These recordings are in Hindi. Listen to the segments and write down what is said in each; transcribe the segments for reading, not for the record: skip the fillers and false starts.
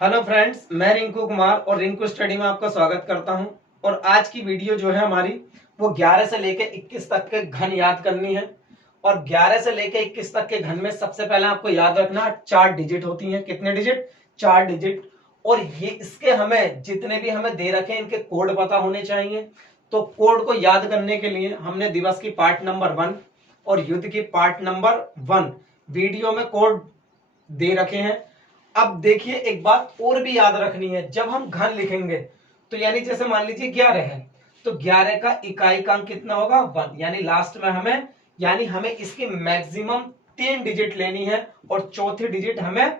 हेलो फ्रेंड्स, मैं रिंकू कुमार और रिंकू स्टडी में आपका स्वागत करता हूं। और आज की वीडियो जो है हमारी वो 11 से लेके 21 तक के घन याद करनी है। और 11 से लेके 21 तक के घन में सबसे पहले आपको याद रखना 4 डिजिट होती हैं। कितने डिजिट? 4 डिजिट। और ये इसके हमें जितने भी हमें दे रखे हैं इनके कोड पता होने चाहिए। तो कोड को याद करने के लिए हमने दिवस की पार्ट नंबर 1 और युद्ध की पार्ट नंबर 1 वीडियो में कोड दे रखे हैं। अब देखिए, एक बात और भी याद रखनी है, जब हम घन लिखेंगे तो यानी जैसे मान लीजिए 11 है तो 11 का इकाई का अंक कितना होगा? 1। यानी लास्ट में हमें इसकी मैक्सिमम 3 डिजिट लेनी है और चौथी डिजिट हमें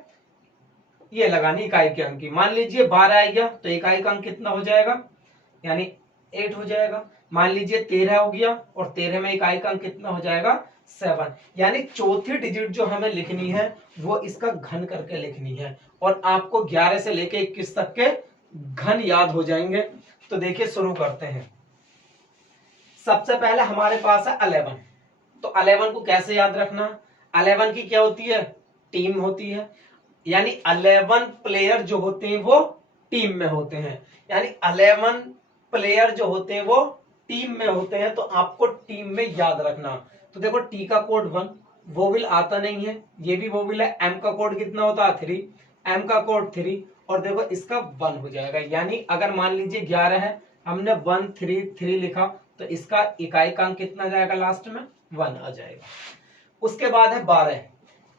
ये लगानी इकाई के अंक की। मान लीजिए 12 आ गया तो इकाई का अंक कितना हो जाएगा? यानी 8 हो जाएगा। मान लीजिए 13 हो गया और 13 में इकाई का अंक कितना हो जाएगा? 7। यानी चौथी डिजिट जो हमें लिखनी है वो इसका घन करके लिखनी है। और आपको 11 से लेके 21 तक के घन याद हो जाएंगे। तो देखिए, शुरू करते हैं। सबसे पहले हमारे पास है 11। तो 11 को कैसे याद रखना? 11 की क्या होती है? टीम होती है। यानी 11 प्लेयर जो होते हैं वो टीम में होते हैं। यानी 11 प्लेयर जो होते हैं वो टीम में होते हैं। तो आपको टीम में याद रखना। तो देखो, टी का कोड 1, वोविल आता नहीं है, ये भी वोविल है। एम का कोड कितना होता है? 3, एम का कोड 3 और देखो इसका 1 हो जाएगा। यानी अगर मान लीजिए 11 है, हमने 1 3 3 लिखा तो इसका इकाई का अंक कितना जाएगा? लास्ट में 1 आ जाएगा। उसके बाद है 12।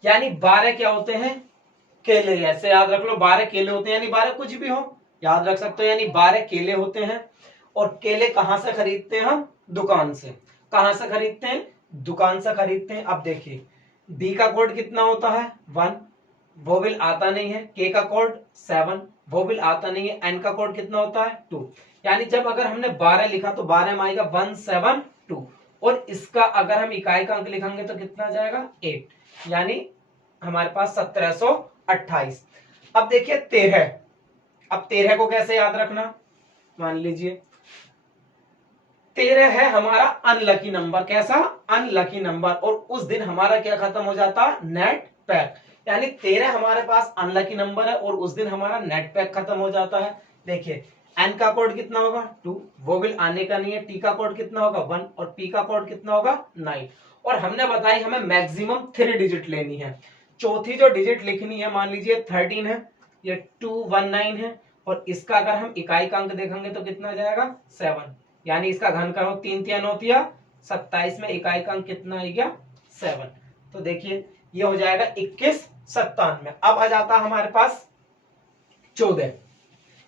यानी 12 क्या होते हैं? केले। ऐसे याद रख लो, 12 केले होते हैं। यानी 12 कुछ भी हो याद रख सकते हो। यानी 12 केले होते हैं। और केले कहां से खरीदते हैं हम? दुकान से। कहां से खरीदते हैं? दुकान से खरीदते हैं। अब देखिए, डी का कोड कितना होता है? 1, वोविल आता नहीं है। के का कोड 7, वोविल आता नहीं है। एन का कोड कितना होता है? 2। यानी जब अगर हमने 12 लिखा तो 12 में आएगा 172 और इसका अगर हम इकाई का अंक लिखेंगे तो कितना जाएगा? 8। यानी हमारे पास 1728। अब देखिए 13। अब 13 को कैसे याद रखना? मान लीजिए 13 है हमारा अनलकी नंबर। कैसा? Unlucky number. और उस दिन हमारा क्या खत्म हो जाता? Net pack. यानी 13 हमारे पास अनलकी नंबर है और उस दिन हमारा नेट पैक खत्म हो जाता है। देखिए, एन का कोड कितना होगा? 2, वोविल आने का नहीं है। टी का कोड कितना होगा? 1 और पी का कोड कितना होगा? 9। और हमने बताई हमें मैक्सिमम 3 डिजिट लेनी है। चौथी जो डिजिट लिखनी है, मान लीजिए 13 है, ये 219 है और इसका अगर हम इकाई का अंक देखेंगे तो कितना जाएगा? 7। यानी इसका घन करो, 3 3 9 27 में इकाई का अंक कितना आ गया? 7। तो देखिए ये हो जाएगा 21 97। अब आ जाता हमारे पास 14।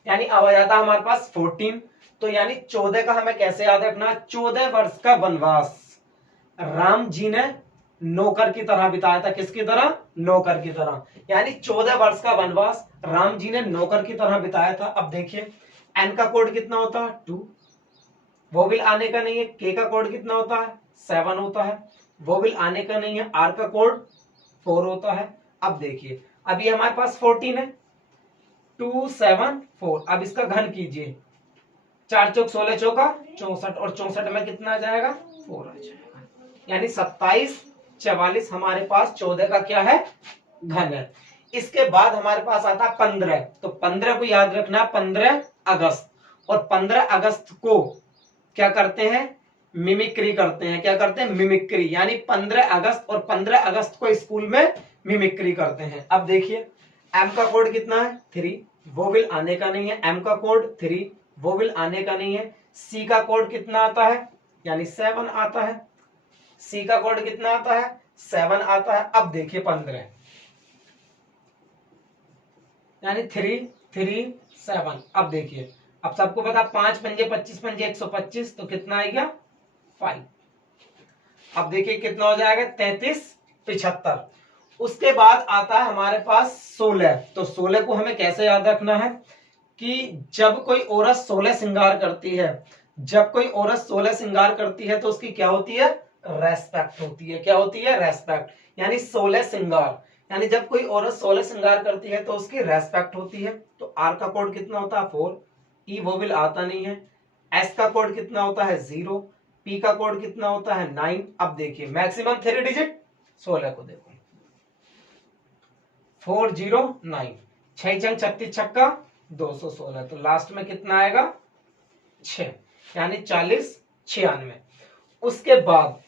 यानी अब आ जाता हमारे पास 14। तो यानी 14 का हमें कैसे याद रखना? 14 वर्ष का वनवास राम जी ने नौकर की तरह बिताया था। किसकी तरह? नौकर की तरह। यानी 14 वर्ष का वनवास राम जी ने नौकर की तरह बिताया था। अब देखिए, एन का कोड कितना होता है? 2, वोविल आने का नहीं है। के का कोड कितना होता है? 7 होता है। वोविल आने का नहीं है। आर का कोड 4 होता है। अब देखिए, अभी हमारे पास 14 है, 274। अब इसका घन कीजिए, 4 चौक 16 चौका 64 और 64 में कितना आ जाएगा? 4 आ जाएगा। यानी 27 44 हमारे पास 14 का क्या है? घन है। इसके बाद हमारे पास आता है 15। तो 15 को याद रखना, 15 अगस्त। और 15 अगस्त को क्या करते हैं? मिमिक्री करते हैं। क्या करते हैं? मिमिक्री। यानी 15 अगस्त और 15 अगस्त को स्कूल में मिमिक्री करते हैं। अब देखिए, एम का कोड कितना है? 3, वोविल आने का नहीं है। एम का कोड 3, वोविल आने का नहीं है। सी का कोड कितना आता है? यानी 7 आता है। सी का कोड कितना आता है? 7 आता है। अब देखिए 15, यानी 3 3 7। अब देखिए, अब सबको पता 5 पंजे 25 पंजे 125 तो कितना आएगा? 5। अब देखिए कितना हो जाएगा? 33 75। उसके बाद आता है हमारे पास 16। तो 16 को हमें कैसे याद रखना है कि जब कोई औरत 16 श्रृंगार करती है, जब कोई औरत 16 श्रृंगार करती है तो उसकी क्या होती है? रेस्पेक्ट होती है। क्या होती है? रेस्पेक्ट। यानी 16 श्रृंगार। यानी जब कोई औरत 16 श्रृंगार करती है तो उसकी रेस्पेक्ट होती है। तो आर का कोड कितना होता है? 4। ई वोविल आता नहीं है। एस का कोड कितना होता है? 0। पी का कोड कितना होता है? 9। अब देखिए मैक्सिमम 3 डिजिट 16 को देखो, 409। 6 छंग 36 छक्का 216, तो लास्ट में कितना आएगा 6, यानी 40 96। उसके बाद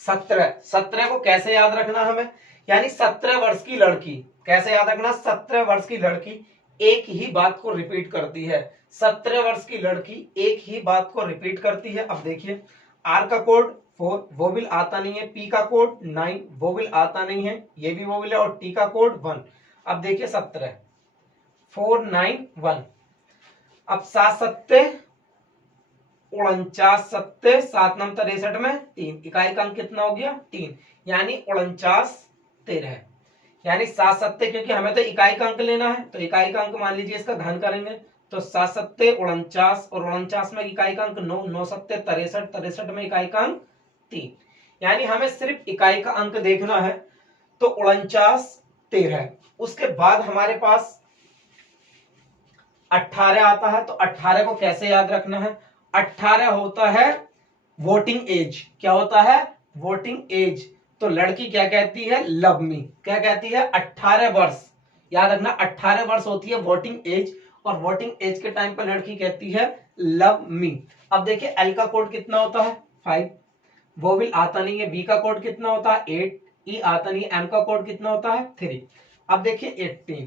17 को कैसे याद रखना हमें, यानी 17 वर्ष की लड़की, कैसे याद रखना, 17 वर्ष की लड़की एक ही बात को रिपीट करती है, 17 वर्ष की लड़की एक ही बात को रिपीट करती है। अब देखिए आर का कोड 4 वोविल आता नहीं है, पी का कोड 9 वोविल आता नहीं है, ये भी वोविल है, और टी का कोड 1। अब देखिए 17 4 9 1, अब 7 सत्ते 49 सत्ते 7 नम 63 में 3, इकाई का अंक कितना हो गया 3, यानी 49 13, यानी 7 सत्ते, क्योंकि हमें तो इकाई का अंक लेना है, तो इकाई का अंक मान लीजिए इसका घन करेंगे, तो 7 सत्ते 49, और 49 में इकाई का अंक 9, 9 सत्ते 63, 63 में इकाई का अंक 3, यानी हमें सिर्फ इकाई का अंक देखना है, तो 49 13। उसके बाद हमारे पास 18 आता है, तो 18 को कैसे याद रखना है, 18 होता है वोटिंग एज, क्या होता है वोटिंग एज, तो लड़की क्या कहती है लव मी, क्या कहती है 18 वर्ष, याद रखना 18 वर्ष होती है वोटिंग एज, और वोटिंग एज के टाइम पर लड़की कहती है लव मी। अब देखिए एल का कोड कितना होता है 5, वोविल आता नहीं है, बी का कोड कितना होता है 8, ई आता नहीं है, एम का कोड कितना होता है 3। अब देखिए 18,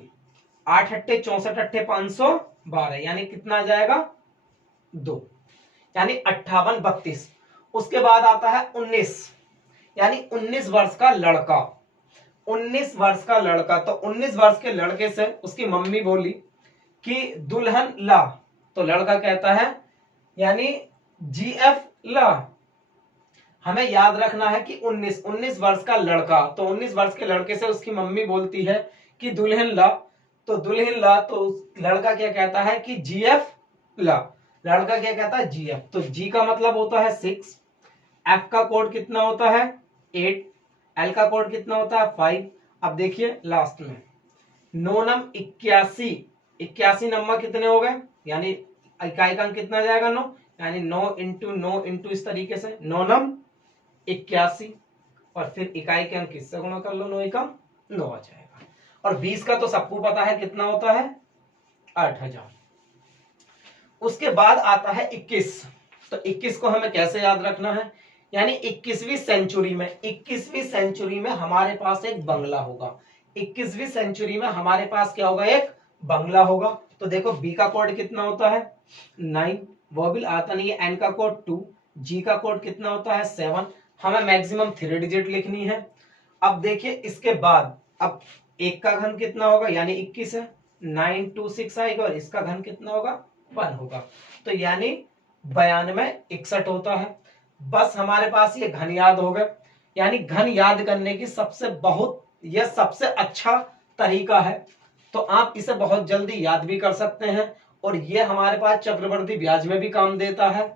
8 अट्ठे 64 अट्ठे 512, यानी कितना आ जाएगा 2, यानी 58 32। उसके बाद आता है 19, यानी 19 वर्ष का लड़का, 19 वर्ष का लड़का, तो 19 वर्ष के लड़के से उसकी मम्मी बोली कि दुल्हन ला, तो लड़का कहता है यानी जीएफ ला। हमें याद रखना है कि 19 वर्ष का लड़का, तो 19 वर्ष के लड़के से उसकी मम्मी बोलती है कि दुल्हन ला, तो दुल्हन ला, तो लड़का क्या कहता है कि जीएफ ला, लड़का क्या कहता है जीएफ, तो जी का मतलब होता है 6, एफ का कोड कितना होता है 8, एल का कोड कितना होता है 5। अब देखिए लास्ट में 9 नम 81, 81 नंबर कितने हो गए, यानी इकाई का अंक कितना जाएगा 9, यानी 9 इंटू इस तरीके से 9 नम 81, और फिर इकाई के अंक किससे गुणा कर लो, 9 एकम 9 आ जाएगा। और 20 का तो सबको पता है कितना होता है 8000। उसके बाद आता है 21, तो 21 को हमें कैसे याद रखना है, यानी 21वीं सेंचुरी में, 21वीं सेंचुरी में हमारे पास एक बंगला होगा, 21वीं सेंचुरी में हमारे पास क्या होगा एक बंगला होगा। तो देखो बी का कोड कितना होता है 9, वोविल आता नहीं है, एन का कोड 2, जी का कोड कितना होता है 7, हमें मैक्सिमम 3 डिजिट लिखनी है। अब देखिए इसके बाद अब एक का घन कितना होगा, यानी 21 है, 9 2 6 आएगा, और इसका घन कितना होगा 1 होगा, तो यानी 92 61 होता है। बस हमारे पास ये घन याद हो गए, यानी घन याद करने की यह सबसे अच्छा तरीका है, तो आप इसे बहुत जल्दी याद भी कर सकते हैं, और ये हमारे पास चक्रवृद्धि ब्याज में भी काम देता है।